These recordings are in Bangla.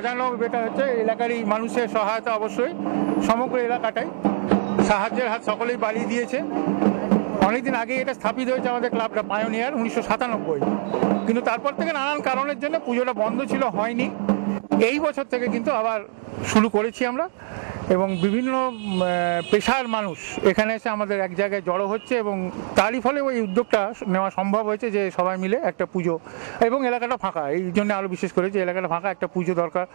সাজানো বেটা হচ্ছে এলাকারই মানুষের সহায়তা, অবশ্যই সমগ্র এলাকাটাই সাহায্যের হাত সকলেই বাড়িয়ে দিয়েছে। অনেকদিন আগে এটা স্থাপিত হয়েছে আমাদের ক্লাবটা, পায়োনিয়ার 1997, কিন্তু তারপর থেকে নানান কারণের জন্য পুজোটা বন্ধ ছিল, হয়নি। এই বছর থেকে কিন্তু আবার শুরু করেছি আমরা, এবং বিভিন্ন পেশার মানুষ এখানে এসে আমাদের এক জায়গায় জড়ো হচ্ছে, এবং তারই ফলে ওই উদ্যোগটা নেওয়া সম্ভব হয়েছে যে সবাই মিলে একটা পুজো, এবং এলাকাটা ফাঁকা, এই জন্য আরও বিশেষ করে যে এলাকাটা ফাঁকা, একটা পুজো দরকার।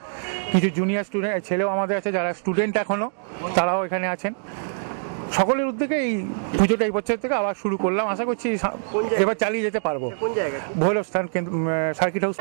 কিছু জুনিয়র স্টুডেন্ট ছেলেও আমাদের আছে যারা স্টুডেন্ট এখনও, তারাও এখানে আছেন। সকলের উদ্যোগে এই পুজোটা এই বছর থেকে আবার শুরু করলাম, আশা করছি এবার চালিয়ে যেতে পারবো। ভৈরব স্থান সার্কিট হাউস।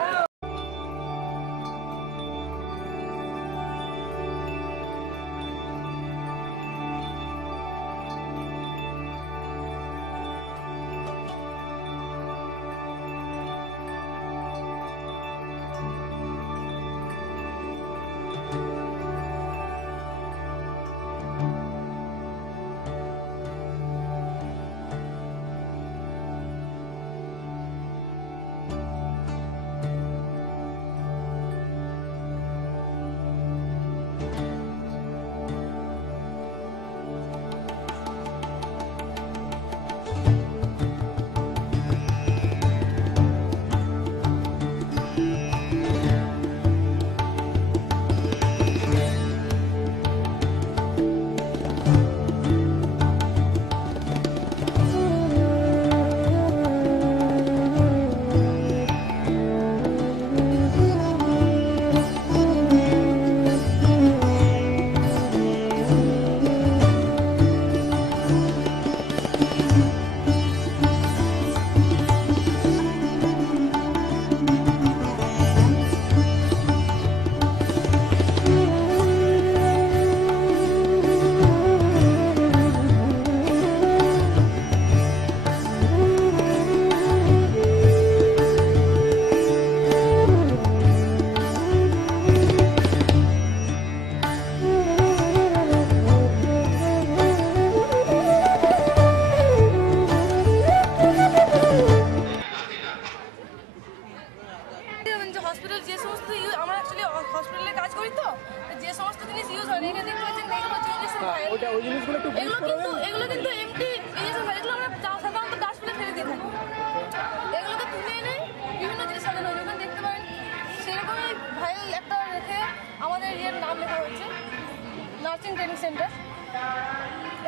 ট্রেনিং সেন্টার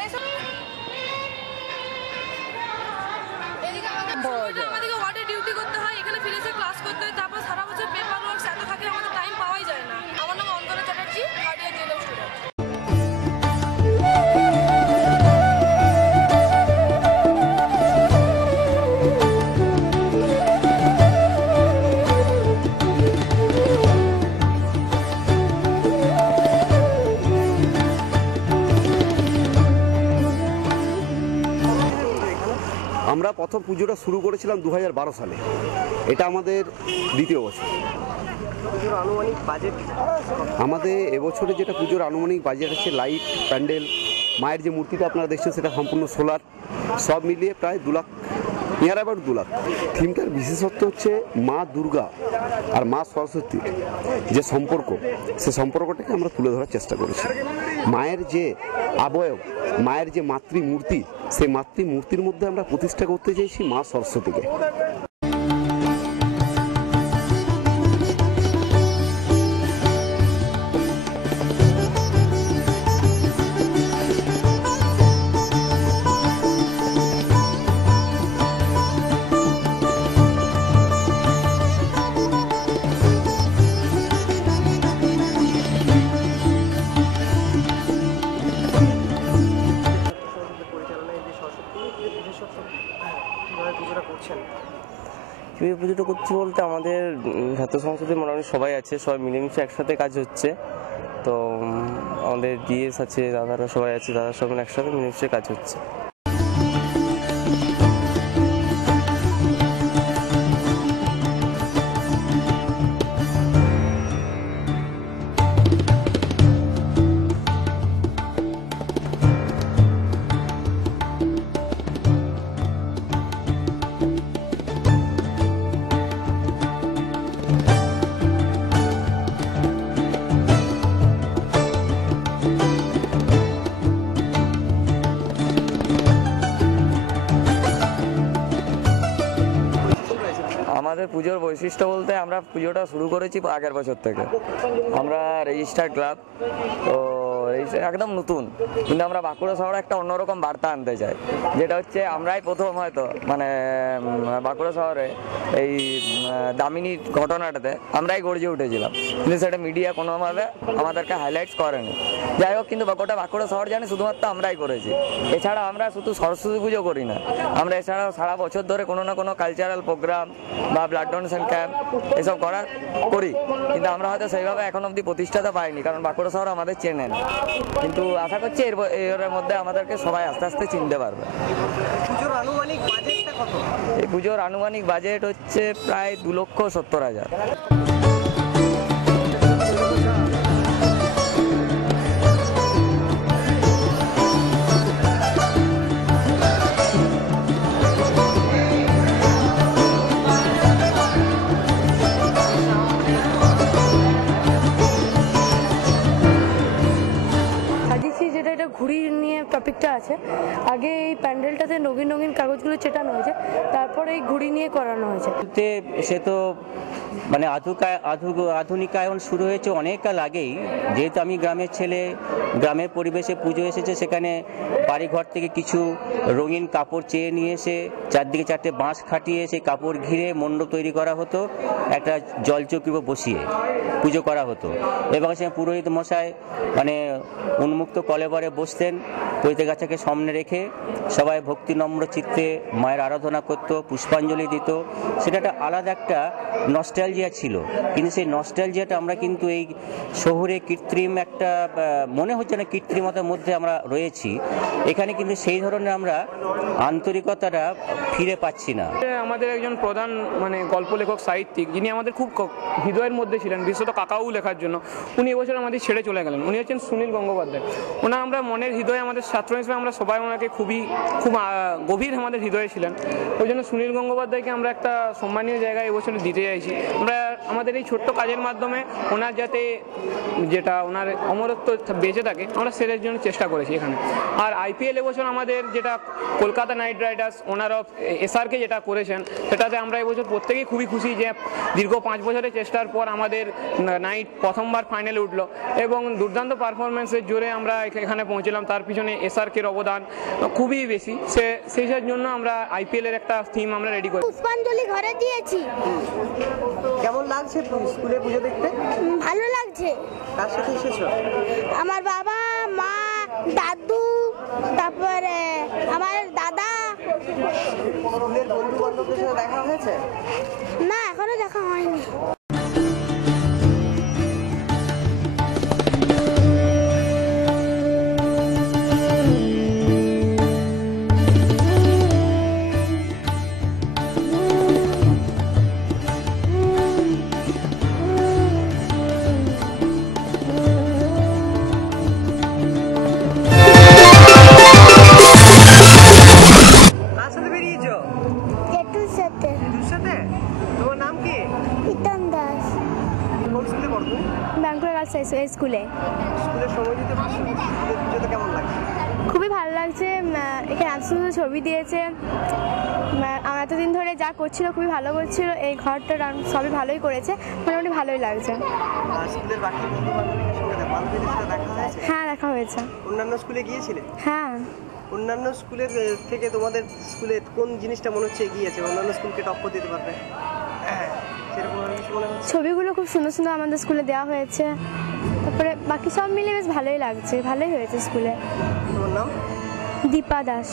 এইসব এদিকে আমাদেরকে ওয়ার্ডে ডিউটি করতে হয়, এখানে ফিরে এসে ক্লাস করতে হয়, তারপর সারা বছর পেপার ওয়ার্ক এত থাকে, আমাদের টাইম পাওয়াই যায় না। আমার নাম Antara Chatterjee, third year JLM student. আমরা প্রথম পুজোটা শুরু করেছিলাম 2012 সালে, এটা আমাদের দ্বিতীয় বছর। পুজোর আনুমানিক বাজেট আমাদের এবছরে যেটা পুজোর আনুমানিক বাজেট আছে, লাইট, প্যান্ডেল, মায়ের যে মূর্তিটা আপনারা দেখছেন সেটা সম্পূর্ণ সোলার, সব মিলিয়ে প্রায় 2 লাখ, নিয়ার অ্যাবাউট 2 লাখ। থিমটার বিশেষত্ব হচ্ছে মা দুর্গা আর মা সরস্বতীর যে সম্পর্ক, সে সম্পর্কটাকে আমরা তুলে ধরার চেষ্টা করেছি। মায়ের যে অবয়ব, মায়ের যে মাতৃমূর্তি, সেই মাতৃমূর্তির মধ্যে আমরা প্রতিষ্ঠা করতে চাইছি মা সরস্বতীকে। পুজোটা করছি বলতে আমাদের ছাত্র সংসদে মোটামুটি সবাই আছে, সবাই মিলেমিশে একসাথে কাজ হচ্ছে। তো আমাদের ডিএস আছে, দাদারা সবাই আছে, দাদা সব একসাথে মিলেমিশে কাজ হচ্ছে। পুজোর বৈশিষ্ট্য বলতে আমরা পুজোটা শুরু করেছি আগের বছর থেকে। আমরা রেজিস্টার্ড ক্লাব, তো একদম নতুন, কিন্তু আমরা বাঁকুড়া শহরে একটা অন্যরকম বার্তা আনতে চাই, যেটা হচ্ছে আমরাই প্রথম হয়তো মানে বাঁকুড়া শহরে এই দামিনী ঘটনাটাতে আমরাই গর্জে উঠেছিলাম, কিন্তু সেটা মিডিয়া কোনোভাবে আমাদেরকে হাইলাইটস করেনি। যাই হোক, কিন্তু গোটা বাঁকুড়া শহর জানি শুধুমাত্র আমরাই করেছি। এছাড়া আমরা শুধু সরস্বতী পুজো করি না, আমরা এছাড়াও সারা বছর ধরে কোনো না কোনো কালচারাল প্রোগ্রাম বা ব্লাড ডোনেশন ক্যাম্প এসব করি, কিন্তু আমরা হয়তো সেইভাবে এখন অবধি প্রতিষ্ঠাতা পাইনি, কারণ বাঁকুড়া শহর আমাদের চেনে না। কিন্তু আশা করছি এর মধ্যে আমাদেরকে সবাই আস্তে আস্তে চিনতে পারবে। পুজোর আনুমানিক বাজেটটা কত? এই পুজোর আনুমানিক বাজেট হচ্ছে প্রায় 2,70,000। ঘুড়ি নিয়ে টপিকটা আছে। আগে এই প্যান্ডেলটাতে রঙিন রঙিন কাগজগুলো চেটানো হয়েছে, তারপরে এই ঘুড়ি নিয়ে করানো হয়েছে। সে তো মানে আধুনিকায়ন শুরু হয়েছে অনেক কাল আগেই। যেহেতু আমি গ্রামের ছেলে, গ্রামের পরিবেশে পুজো এসেছে, সেখানে বাড়িঘর থেকে কিছু রঙিন কাপড় চেয়ে নিয়ে এসে চারদিকে 4টে বাঁশ খাটিয়ে সেই কাপড় ঘিরে মণ্ডপ তৈরি করা হতো, একটা জলচক্রি বসিয়ে পুজো করা হতো, এবং সে পুরোহিত মশাই মানে উন্মুক্ত কলেবরে বসতেন, পৈতে গাছাকে সামনে রেখে সবাই ভক্তি নম্র চিত্তে মায়ের আরাধনা করত, পুষ্পাঞ্জলি দিত। সেটা একটা আলাদা একটা নস্টালজিয়া ছিল, কিন্তু সেই নস্টালজিয়াটা আমরা কিন্তু এই শহরে কৃত্রিম একটা মনে হচ্ছে না কৃত্রিমতার মধ্যে আমরা রয়েছি। এখানে কিন্তু সেই ধরনের আমরা আন্তরিকতাটা ফিরে পাচ্ছি না। আমাদের একজন প্রধান মানে গল্প লেখক সাহিত্যিক, যিনি আমাদের খুব হৃদয়ের মধ্যে ছিলেন, বিশেষত কাকাউ লেখার জন্য, উনি এবছর আমাদের ছেড়ে চলে গেলেন। উনি হচ্ছেন সুনীল গঙ্গোপাধ্যায়। ওনার আমরা মনের হৃদয়ে আমাদের ছাত্র হিসেবে আমরা সবাই ওনাকে খুব গভীর আমাদের হৃদয়ে ছিলেন। ওই জন্য সুনীল গঙ্গোপাধ্যায়কে আমরা একটা সম্মানীয় জায়গায় এবছর দিতে চাইছি। আমরা আমাদের এই ছোট্ট কাজের মাধ্যমে ওনার যাতে যেটা ওনার অমরত্ব বেঁচে থাকে আমরা সেটার জন্য চেষ্টা করেছি এখানে। আর আইপিএল এবছর আমাদের যেটা Kolkata night Riders owner of SRK যেটা করেছেন, সেটাতে আমরা এবছর প্রত্যেকেই খুবই খুশি যে দীর্ঘ 5 বছরের চেষ্টার পর আমাদের নাইট প্রথমবার ফাইনালে উঠলো, এবং দুর্দান্ত পারফরমেন্সের জোরে আমরা এখানে পৌঁছলাম। তার পিছনে এসআরকের অবদান খুবই বেশি। সেই জন্য আমরা আইপিএল এর একটা থিম আমরা রেডি করি। পুষ্পাঞ্জলি ঘরে দিয়েছি। কেমন লাগছে স্কুলে পুজো দেখতে? ভালো লাগছে। কার সাথে এসেছো? আমার বাবা, মা, দাদু, তারপরে আমার দাদা। স্কুলের বন্ধু বান্ধবদের সাথে দেখা হয়েছে? না, এখনো দেখা হয়নি। স্কুলে খুবই ভালো লাগছে। এখানে এত সুন্দর ছবি দিয়েছে, এতদিন ধরে যা করছিল খুবই ভালো করছিল। এই ঘরটা সবই ভালোই করেছে, মোটামুটি ভালোই লাগছে। হ্যাঁ, দেখা হয়েছে। অন্যান্য স্কুলে গিয়েছিলে? হ্যাঁ। অন্যান্য স্কুলের থেকে তোমাদের স্কুলে কোন জিনিসটা মনে হচ্ছে এগিয়েছে, অন্যান্য স্কুলকে টক্কর দিতে পারবে? ছবিগুলো খুব সুন্দর সুন্দর আমাদের স্কুলে দেওয়া হয়েছে, তারপরে বাকি সব মিলে বেশ ভালোই লাগছে, ভালোই হয়েছে স্কুলে। তোমার নাম? দীপা দাস।